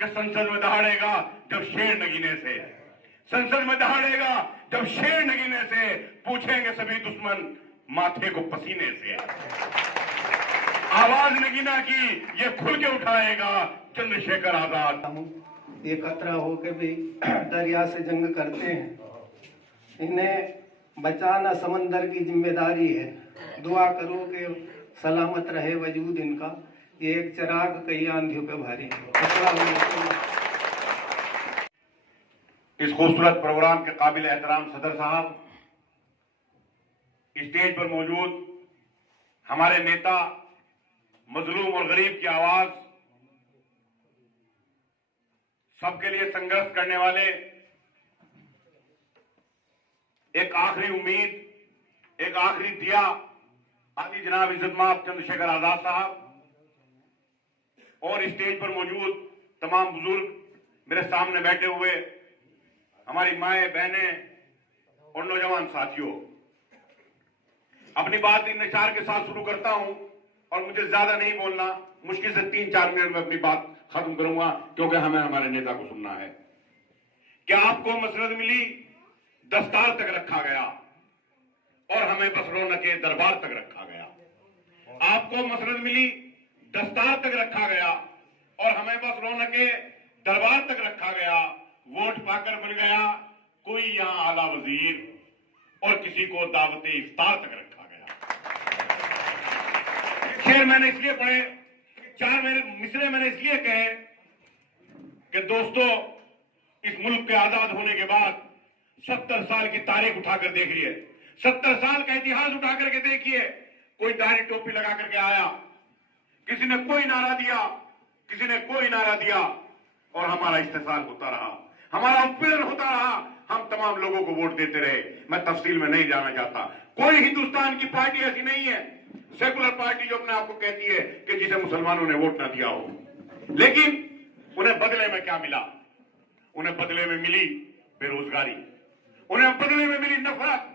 कि संसद में दहाड़ेगा जब शेर नगीने से, संसद में दहाड़ेगा जब शेर नगीने से, पूछेंगे सभी दुश्मन माथे को पसीने से। आवाज नगीना की ये खुल के उठाएगा चंद्रशेखर आजाद। एकत्र होकर भी दरिया से जंग करते हैं, इन्हें बचाना समंदर की जिम्मेदारी है। दुआ करो कि सलामत रहे वजूद इनका, ये एक चिराग कई आंधियों पे भारी। इस खूबसूरत प्रोग्राम के काबिल एहतराम सदर साहब, स्टेज पर मौजूद हमारे नेता, मजलूम और गरीब की आवाज, सबके लिए संघर्ष करने वाले, एक आखिरी उम्मीद, एक आखिरी दिया, आदि जनाब इज्जत माफ चंद्रशेखर आजाद साहब, और स्टेज पर मौजूद तमाम बुजुर्ग, मेरे सामने बैठे हुए हमारी माएं, बहनें और नौजवान साथियों, अपनी बात इन विचार के साथ शुरू करता हूं और मुझे ज्यादा नहीं बोलना, मुश्किल से 3-4 मिनट में अपनी बात खत्म करूंगा, क्योंकि हमें हमारे नेता को सुनना है। क्या आपको मसरत मिली, दस्तार तक रखा गया और हमें बस रौनके दरबार तक रखा गया। आपको मसरत मिली, दस्तार तक रखा गया और हमें बस रौनके दरबार तक रखा गया। वोट पाकर बन गया कोई यहां आला वजीर और किसी को दावते इफ्तार तक रखा गया। शेर मैंने इसलिए पढ़े, 4 मेरे मिसरे मैंने इसलिए कहे कि दोस्तों, इस मुल्क के आजाद होने के बाद 70 साल की तारीख उठाकर देखिए, 70 साल का इतिहास उठा करके देखिए। कोई दाढ़ी टोपी लगा करके आया, किसी ने कोई नारा दिया, किसी ने कोई नारा दिया और हमारा इस्तेसाल होता रहा, हमारा उत्पीड़न होता रहा, हम तमाम लोगों को वोट देते रहे। मैं तफसील में नहीं जाना चाहता। कोई हिंदुस्तान की पार्टी ऐसी नहीं है, सेकुलर पार्टी, जो अपने आप को कहती है कि जिसे मुसलमानों ने वोट ना दिया हो। लेकिन उन्हें बदले में क्या मिला? उन्हें बदले में मिली बेरोजगारी, उन्हें बदले में मिली नफरत,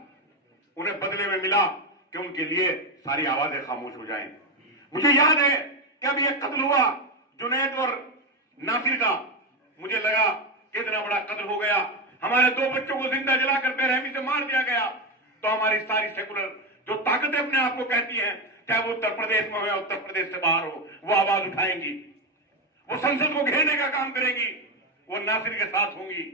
उन्हें बदले में मिला कि उनके लिए सारी आवाजें खामोश हो जाएं। मुझे याद है कि अभी एक कत्ल हुआ जुनैद और नासिर का, मुझे लगा कि इतना बड़ा कत्ल हो गया, हमारे 2 बच्चों को जिंदा जलाकर बेरहमी से मार दिया गया। तो हमारी सारी सेकुलर जो ताकतें अपने आप को कहती हैं, चाहे वो उत्तर प्रदेश में हो या उत्तर प्रदेश से बाहर हो, वो आवाज उठाएंगी, वो संसद को घेरने का काम करेगी, वो नासिर के साथ होंगी।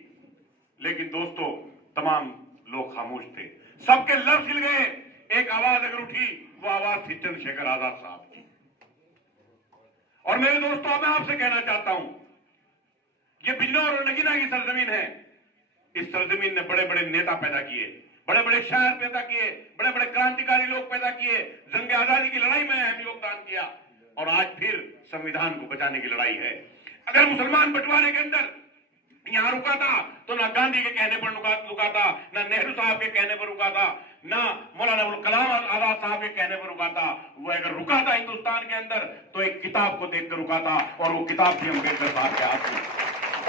लेकिन दोस्तों, तमाम लोग खामोश थे, सबके लफ्ज हिल गए। एक आवाज अगर उठी, वो आवाज थी चंद्रशेखर आजाद साहब की। और मेरे दोस्तों, मैं आपसे कहना चाहता हूं, ये बिजनौर और नगीना की सरजमीन है। इस सरजमीन ने बड़े बड़े नेता पैदा किए, बड़े बड़े शायर पैदा किए, बड़े बड़े क्रांतिकारी लोग पैदा किए, जंग आजादी की लड़ाई में अहम योगदान किया, और आज फिर संविधान को बचाने की लड़ाई है। अगर मुसलमान बंटवारे के अंदर यहां रुका था, तो ना गांधी के कहने पर रुका था, ना नेहरू साहब के कहने पर रुका था, ना मौलाना अबुल कलाम आजाद साहब के कहने पर रुका था। वो अगर रुका था हिंदुस्तान के अंदर, तो एक किताब को देखकर रुका था, और वो किताब थी अम्बेडकर साहब के हाथ में।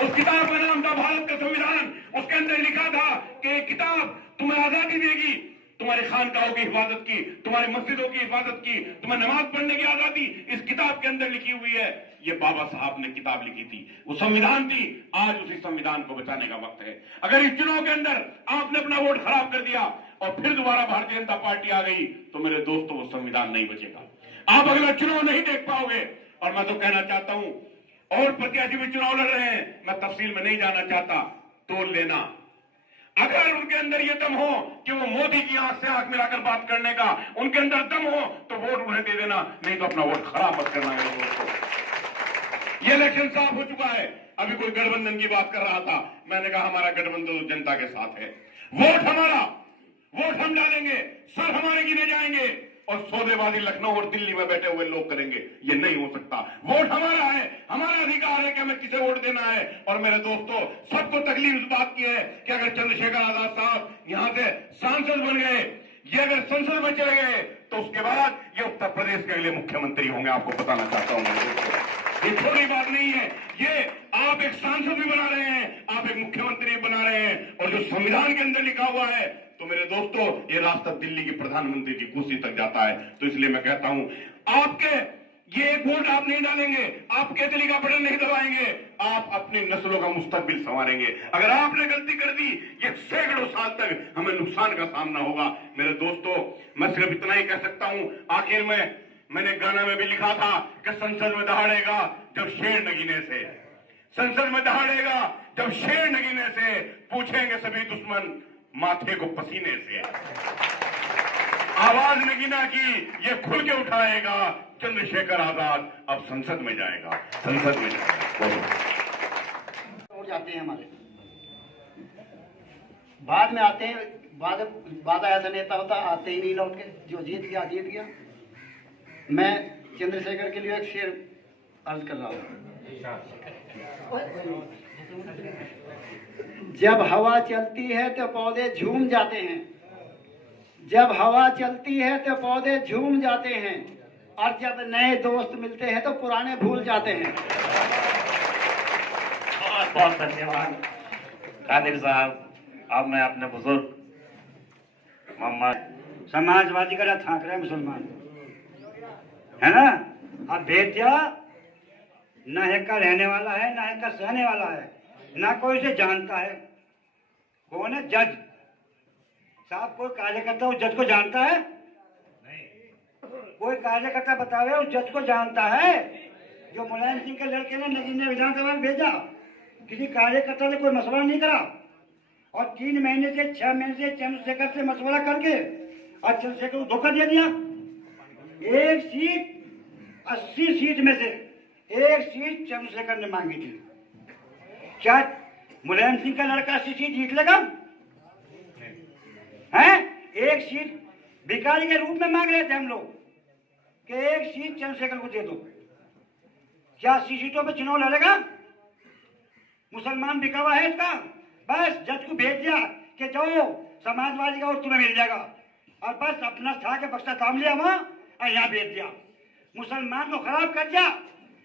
उस किताब का नाम था भारत का संविधान। उसके अंदर लिखा था कि किताब तुम्हें आजादी देगी, तुम्हारे खानकाहों की हिफाजत की, तुम्हारी मस्जिदों की हिफाजत की, तुम्हें नमाज पढ़ने की आजादी इस किताब के अंदर लिखी हुई है। ये बाबा साहब ने किताब लिखी थी, वो संविधान थी। आज उसी संविधान को बचाने का वक्त है। अगर इस चुनाव के अंदर आपने अपना वोट खराब कर दिया और फिर दोबारा भारतीय जनता पार्टी आ गई, तो मेरे दोस्तों, वो संविधान नहीं बचेगा। आप अगला चुनाव नहीं देख पाओगे। और मैं तो कहना चाहता हूं, और प्रत्याशी भी चुनाव लड़ रहे हैं, मैं तफसील में नहीं जाना चाहता, तोड़ लेना। अगर उनके अंदर ये दम हो कि वो मोदी की आंख से आंख मिलाकर बात करने का उनके अंदर दम हो, तो वोट उन्हें दे देना, नहीं तो अपना वोट खराब मत करना मेरे दोस्तों। ये इलेक्शन साफ हो चुका है। अभी कोई गठबंधन की बात कर रहा था, मैंने कहा हमारा गठबंधन जनता के साथ है। वोट हमारा, वोट हम डालेंगे, सर हमारे गिने जाएंगे, और सौदेबाजी लखनऊ और दिल्ली में बैठे हुए लोग करेंगे। ये नहीं हो सकता। वोट हमारा है, हमारा अधिकार है कि हमें किसे वोट देना है। और मेरे दोस्तों, सबको तकलीफ इस बात की है कि अगर चंद्रशेखर आजाद साहब यहां से सांसद बन गए, ये अगर संसद में चले गए, तो उसके बाद ये उत्तर प्रदेश के अगले मुख्यमंत्री होंगे। आपको बताना चाहता हूं, ये थोड़ी बात नहीं है। ये आप एक सांसद भी बना रहे हैं, आप एक मुख्यमंत्री बना रहे हैं, और जो संविधान के अंदर लिखा हुआ है, तो मेरे दोस्तों, ये रास्ता दिल्ली के प्रधानमंत्री की कुर्सी तक जाता है। तो इसलिए मैं कहता हूं, आपके ये एक वोट आप नहीं डालेंगे, आप केतली का बटन नहीं दबाएंगे, आप अपनी नस्लों का मुस्तकबिल संवारेंगे। अगर आपने गलती कर दी, ये सैकड़ों साल तक हमें नुकसान का सामना होगा। मेरे दोस्तों, मैं सिर्फ इतना ही कह सकता हूं। आखिर में मैंने गाना में भी लिखा था कि संसद में दहाड़ेगा जब शेर नगीने से, संसद में दहाड़ेगा जब शेर नगीने से, पूछेंगे सभी दुश्मन माथे को पसीने से। आवाज नगीना की ये खुल के उठाएगा, चंद्रशेखर आजाद अब संसद में जाएगा, संसद में जाएगा। और जाते हैं हमारे बाद में आते हैं, बाद ऐसा नेता होता आते ही नहीं लौट के, जो जीत गया जीत गया। मैं चंद्रशेखर के लिए एक शेर अर्ज कर रहा हूँ। जब हवा चलती है तो पौधे झूम जाते हैं, जब हवा चलती है तो पौधे झूम जाते हैं, और जब नए दोस्त मिलते हैं तो पुराने भूल जाते हैं। बहुत बहुत धन्यवाद कादिर साहब। अब मैं अपने बुजुर्ग मोहम्मद समाजवादी का ठाकरे मुसलमान है ना। अब बेटिया न एक का रहने वाला है, न एक का सहने वाला है, ना कोई उसे जानता है। कौन है? जज साहब। कोई कार्यकर्ता उस जज को जानता है? कोई कार्यकर्ता बतावे उस जज को जानता है? जो मुलायम सिंह के लड़के ने नगीना विधानसभा में भेजा, किसी कार्यकर्ता ने कोई मशवरा नहीं करा, और 3 महीने से 6 महीने से चंद्रशेखर से मशवरा करके और चंद्रशेखर को धोखा दे दिया। एक सीट 80 सीट में से एक सीट चंद्रशेखर ने मांगी थी। क्या मुलायम सिंह का लड़का 80 सीट जीत लेगा? हैं? एक सीट भिखारी के रूप में मांग रहे थे हम लोग कि एक सीट चंद्रशेखर को दे दो। क्या 80 सीटों पे चुनाव लड़ेगा? मुसलमान बिकावा है इसका। बस जज को भेज दिया कि जाओ समाजवादी का और तुम्हें मिल जाएगा, और बस अपना था के बक्सा थाम लिया वहां और यहाँ भेज दिया। मुसलमान को खराब कर दिया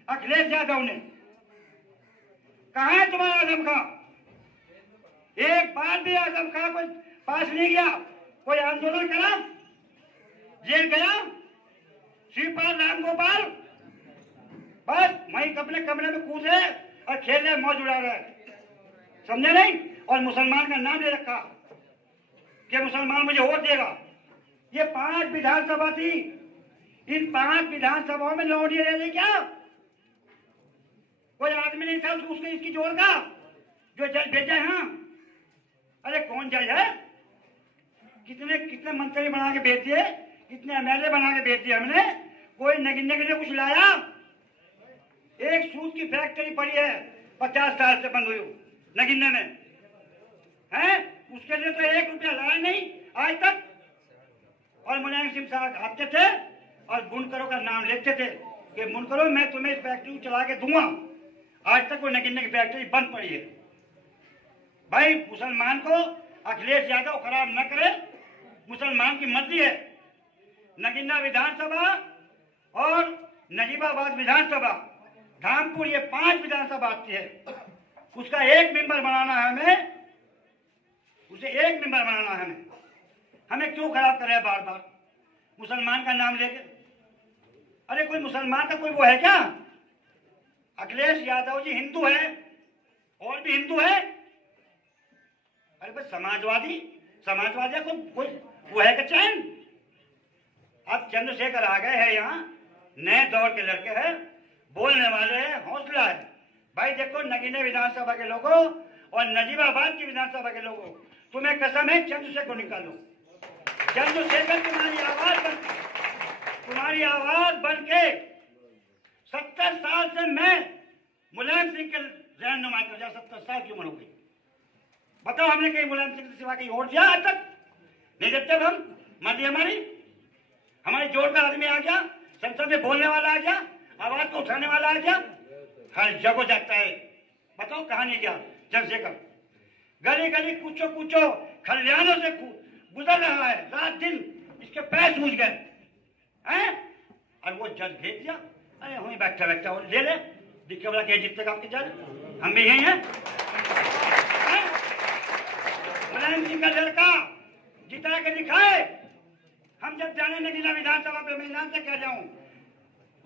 अखिलेश यादव ने। कहाँ है तुम्हारा आजम खां? एक बार भी आजम खां को पास नहीं गया, कोई आंदोलन करा, जेल गया। श्रीपाल रामगोपाल बस वहीं अपने कमरे में कूदे और खेल रहे, मौज उड़ा रहे, समझे नहीं? और मुसलमान का नाम ले रखा कि मुसलमान मुझे वोट देगा। ये 5 विधानसभा थी, इन 5 विधानसभाओं में लौंडिया रहे क्या? कोई आदमी नहीं था उसको इसकी जोड़ का जो जज भेजा है। हाँ, अरे कौन जज है? कितने कितने मंत्री बना के भेज दिए, कितने एमएलए बना के भेज दिए हमने। कोई नगीने के लिए कुछ लाया? एक सूत की फैक्ट्री पड़ी है 50 साल से बंद हुई नगीने में, है? उसके लिए तो 1 रुपया लाया नहीं आज तक। और मुलायम सिंह साहब आते थे और बुनकरों का नाम लेते थे कि बुनकरों मैं तुम्हें इस फैक्ट्री को चला के दूंगा। आज तक वो नगीने की फैक्ट्री बंद पड़ी है। भाई मुसलमान को अखिलेश यादव खराब न करे, मुसलमान की मर्जी है। नगीना विधानसभा और नजीबाबाद विधानसभा, धामपुर, ये 5 विधानसभा आती है। उसका एक मेंबर बनाना है हमें, उसे एक मेंबर बनाना है हमें। हमें क्यों खराब कर रहे हैं बार बार मुसलमान का नाम लेके? अरे कोई मुसलमान का कोई वो है क्या? अखिलेश यादव जी हिंदू है, और भी हिंदू है। अरे भाई समाजवादी को कोई वो है क्या चैन? अब चंद्रशेखर आ गए हैं यहाँ, नए दौर के लड़के हैं, बोलने वाले हैं, हौसला है। भाई देखो नगीने विधानसभा के लोगों और नजीबाबाद की विधानसभा के लोगों, तुम्हें कसम है चंद्रशेखर को निकालो। चंद्रशेखर तुम्हारी आवाज बन के 70 साल से मैं मुलायम सिंह के जहन नुमा कर जा। 70 साल की उम्र हो गई। बताओ हमने कहीं मुलायम सिंह से सिवा कहीं वोट दिया आज तक? नहीं देते हम। मर्जी हमारी जोड़ का आदमी आ गया, संसद में बोलने वाला आ गया, आवाज को उठाने वाला आ गया, हर जगह जाता है। बताओ कहाँ नहीं गया चंद्रशेखर? गली गली पूछो खलियानों से गुजर रहा है, रात दिन इसके पैर सूझ गए हैं। और वो जज भेज दिया। अरे वहीं बैठा और ले ले, दिखे वाला क्या जीतेगा आपके जज? हम भी यही हैं। मुलायम सिंह का लड़का जिता के दिखाए। हम जब जाने नगीना विधानसभा पे, मैं यहाँ से कह जाऊं,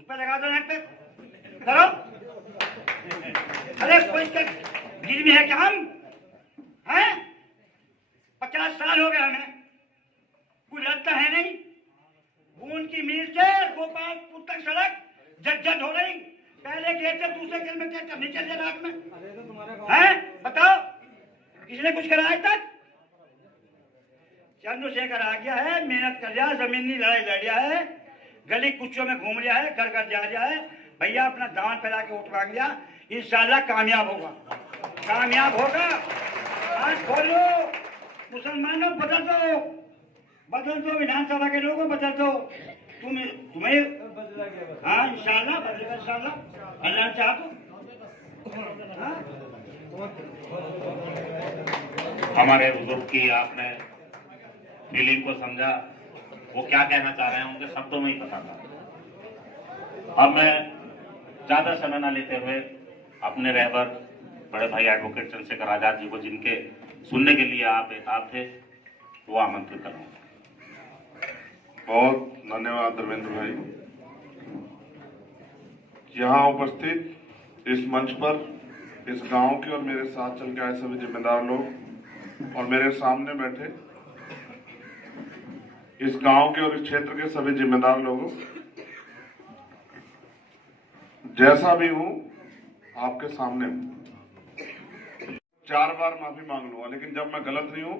उस पर लगा दो नाक पे, करो। अरे कोई गिरवी है क्या हम हैं? 50 साल हो गए हमें, कोई लगता है नहीं। खून की मील से गोपालपुर तक सड़क जट हो रही, पहले गेट से दूसरे गेट में क्या करनी चाहिए रात में हैं? बताओ, किसने कुछ करा आज तक? चंद्रशेखर आ गया है, मेहनत कर लिया, जमीनी लड़ाई लड़ लिया है, गली कुच्चों में घूम लिया है, घर घर जा लिया है, भैया अपना दांत फैला के वोट मांग लिया। इंशाल्लाह कामयाब होगा, कामयाब होगा। आज खोलो, मुसलमानों बदल दो, विधानसभा के लोगों बदल दो। तुम्हें हाँ इंशाल्लाह बदलेगा, इंशाल्लाह अल्लाह ने चाहा तो। हाँ? हमारे बुजुर्ग की आपने फीलिंग को समझा, वो क्या कहना चाह रहे हैं उनके शब्दों में ही पता था। अब मैं ज्यादा समय न लेते हुए अपने रहबर बड़े भाई एडवोकेट चंद्रशेखर आजाद जी को, जिनके सुनने के लिए आप बेताब थे, वो आमंत्रित करूंगा। बहुत धन्यवाद धर्मेंद्र भाई। यहाँ उपस्थित इस मंच पर इस गांव के और मेरे साथ चल के आए सभी जिम्मेदार लोग और मेरे सामने बैठे इस गांव के और इस क्षेत्र के सभी जिम्मेदार लोगों, जैसा भी हूं आपके सामने हूं। 4 बार माफी मांग लूंगा, लेकिन जब मैं गलत नहीं हूं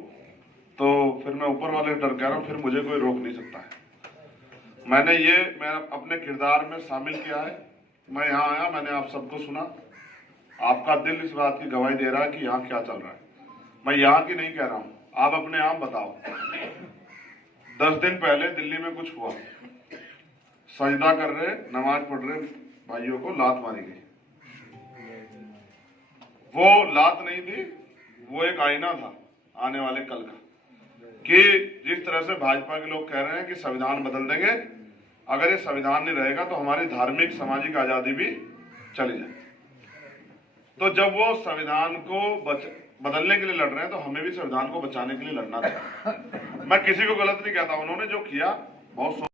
तो फिर मैं ऊपर वाले डर कह रहा हूं, फिर मुझे कोई रोक नहीं सकता है। मैं अपने किरदार में शामिल किया है। मैं यहाँ आया, मैंने आप सबको सुना, आपका दिल इस बात की गवाही दे रहा है कि यहाँ क्या चल रहा है। मैं यहाँ की नहीं कह रहा हूँ, आप अपने आप बताओ। 10 दिन पहले दिल्ली में कुछ हुआ, सजदा कर रहे, नमाज पढ़ रहे भाइयों को लात मारी गई। वो लात नहीं थी, वो एक आईना था आने वाले कल का, कि जिस तरह से भाजपा के लोग कह रहे हैं कि संविधान बदल देंगे, अगर ये संविधान नहीं रहेगा तो हमारी धार्मिक सामाजिक आजादी भी चली जाए। तो जब वो संविधान को बदलने के लिए लड़ रहे हैं तो हमें भी संविधान को बचाने के लिए लड़ना था। मैं किसी को गलत नहीं कहता, उन्होंने जो किया बहुत